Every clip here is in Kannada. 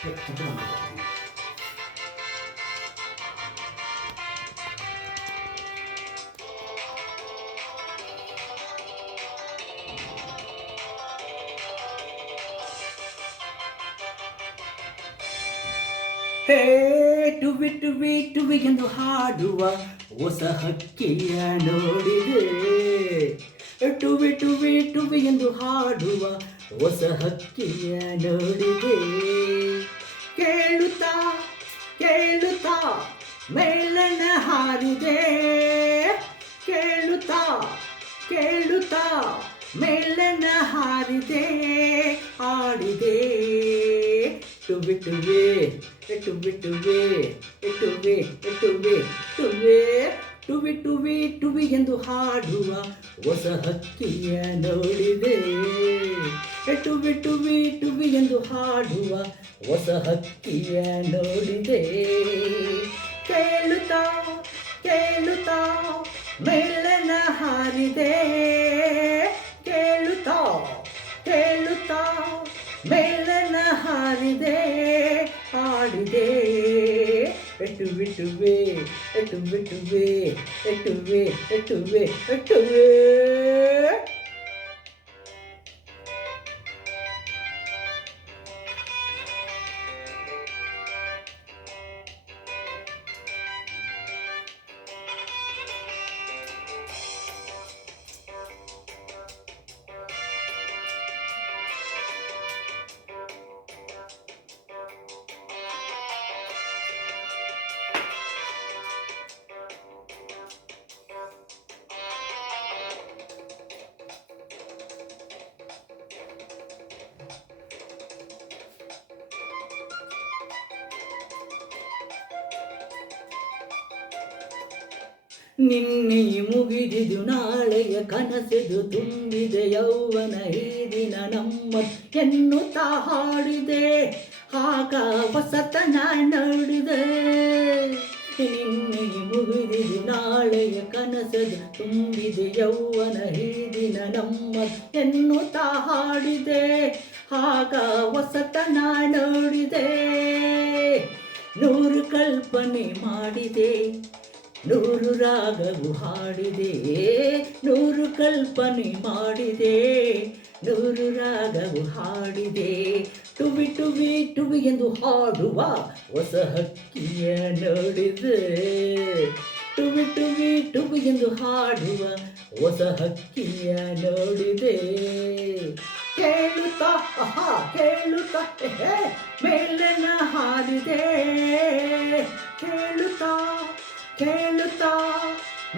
ಹೇ ಟುವಿ ಟುವಿ ಟುವಿ ಎಂದು ಹಾಡುವ ಹೊಸ ಹಕ್ಕಿಯ ನೋಡಿದೆ. ಟುವಿ ಟುವಿ ಟುವಿ ಎಂದು ಹಾಡುವ ಹೊಸ ಹಕ್ಕಿಯ ನೋಡಿದೆ. ಕೇಳುತ್ತಾ ಕೇಳುತ್ತಾ ಮೇಲನ ಹಾರಿದೆ. ಕೇಳುತ್ತಾ ಕೇಳುತ್ತಾ ಮೇಲನ ಹಾರಿದೆ. ಆಡಿದೆ ಟುವಿ ಟುವಿ ಟುವಿ ಟುವಿ ಟುವಿ ಟುವಿ ಟುವಿ ಟುವಿ ಟುವಿ ಟುವಿ ಎಂದು ಹಾಡುವ ಹೊಸ ಹಕ್ಕಿಯ ನೋಡಿದೆ. ಟುವಿ ಟುವಿ ಟುವಿ ಎಂದು ಹಾಡುವ ಹೊಸ ಹಕ್ಕಿಯ ನೋಡಿದೆ. ಕೇಳುತ್ತಾ ಕೇಳುತ್ತಾ ಮೇಲನ ಹಾರಿದೆ. ಕೇಳುತ್ತಾ ಕೇಳುತ್ತಾ ಮೇಲನ ಹಾರಿದೆ. ಆಡಿದೆ ಟುವಿ ಟುವಿ ಟುವಿ ಟುವಿ ಟುವಿ ಟುವಿ ಟುವಿ. ನಿನ್ನೆ ಮುಗಿದಿದು ನಾಳೆಯ ಕನಸಿದು ತುಂಬಿದೆ ಯೌವನ ಈ ದಿನ ನಮ್ಮ ಎನ್ನುತ್ತಾ ಹಾಡಿದೆ. ಆಗ ಹೊಸತನ ನೋಡಿದೆ. ನಿನ್ನೆ ಮುಗಿದಿದು ನಾಳೆಯ ಕನಸದು ತುಂಬಿದೆ ಯೌವನ ಈ ದಿನ ನಮ್ಮ ಎನ್ನುತ್ತಾ ಹಾಡಿದೆ. ಆಗ ಹೊಸತನ ನೋಡಿದೆ. ನೂರು ಕಲ್ಪನೆ ಮಾಡಿದೆ, ನೂರು ರಾಗವು ಹಾಡಿದೆ. ನೂರು ಕಲ್ಪನೆ ಮಾಡಿದೆ, ನೂರು ರಾಗವು ಹಾಡಿದೆ. ಟುವಿ ಟುವಿ ಟುವಿ ಎಂದು ಹಾಡುವ ಹೊಸ ಹಕ್ಕಿಯ ನೋಡಿದೆ. ಟುವಿ ಟುವಿ ಟುವಿ ಎಂದು ಹಾಡುವ ಹೊಸ ಹಕ್ಕಿಯ ನೋಡಿದೆ. ಕೇಳುತ್ತಾ ಕೇಳುತ್ತಾ ಮೇಲನ ಹಾರಿದೆ. ಕೇಳುತ್ತಾ ಕೇಳುತ್ತಾ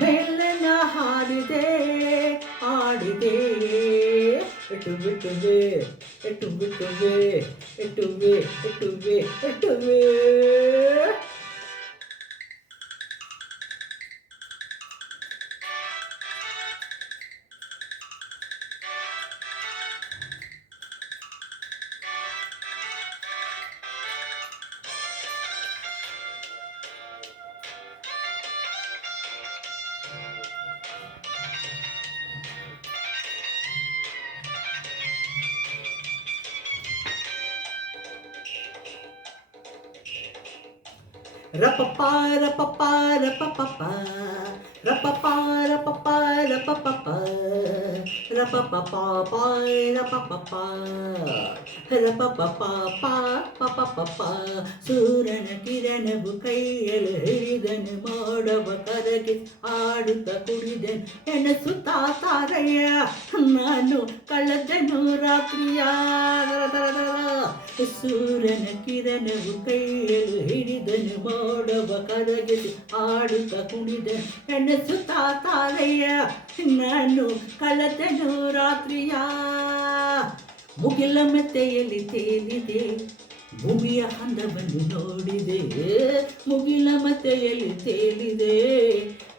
ಮೇಲನ ಹಾರಿದೆ. ಆಡಿದೆ ಟುವಿ ಟುವಿ ಟುವಿ ಟುವಿ ಟುವಿ ಟುವಿ ಟುವಿ. Rapapa rapapa rapapa rapapa rapapa rapapa rapapa rapapa rapapa ಸೂರನ ಕಿರಣವು ಕೈಯಲ್ಲಿ ಹಿಡಿದನು. ಮಾಡವ ಕರಗಿ ಆಡುತ್ತ ಕುಡಿದನು. ಎಣಸುತ್ತಾ ತಾರಯ್ಯ ನಾನು ಕಳೆದನು ರಾತ್ರಿಯ. ಸೂರನ ಕಿರಣವು ಕೈಯಲ್ಲಿ ಹಿಡಿದನು. ಮಾಡವ ಕರಗಿಸಿ ಆಡುತ್ತ ಕುಡಿದನು. ಎಣಸುತ್ತಾ ತಾರಯ್ಯ ನಾನು ಕಳೆದನು ರಾತ್ರಿಯ. ಮುಗಿಲ ಮೆತ್ತೆಯಲ್ಲಿ ತೇಲಿದೆ, ಭೂಮಿಯ ಅಂದವನ್ನು ನೋಡಿದೆ. ಮುಗಿಲ ಮೆತ್ತೆಯಲ್ಲಿ ತೇಲಿದೆ,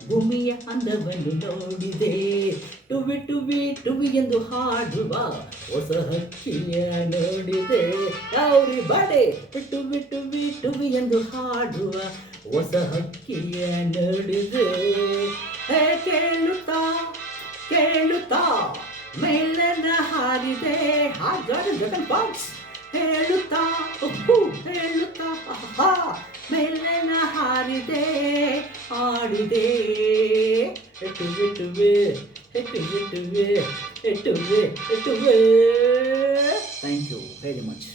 ಭೂಮಿಯ ಅಂದವನ್ನು ನೋಡಿದೆ. ಟುವಿ ಟುವಿ ಟುವಿ ಎಂದು ಹಾಡುವ ಹೊಸ ಹಕ್ಕಿಯ ನೋಡಿದೆ. ಯಾವ್ರಿ ಬಾಡೆ ಟುವಿ ಟುವಿ ಟುವಿ ಎಂದು ಹಾಡುವ ಹೊಸ ಹಕ್ಕಿಯ ನೋಡಿದೆ. ಕೇಳುತ್ತಾ ಕೇಳುತ್ತಾ ಮೇಲನ ಹಾರಿದೆ. ಹೇಳುತ್ತಾ ಮೆಲ್ಲನ ಹಾರಿದೆ ಆಡಿದೆ ಎಟುವೆ ಥ್ಯಾಂಕ್ ಯು ವೆರಿ ಮಚ್.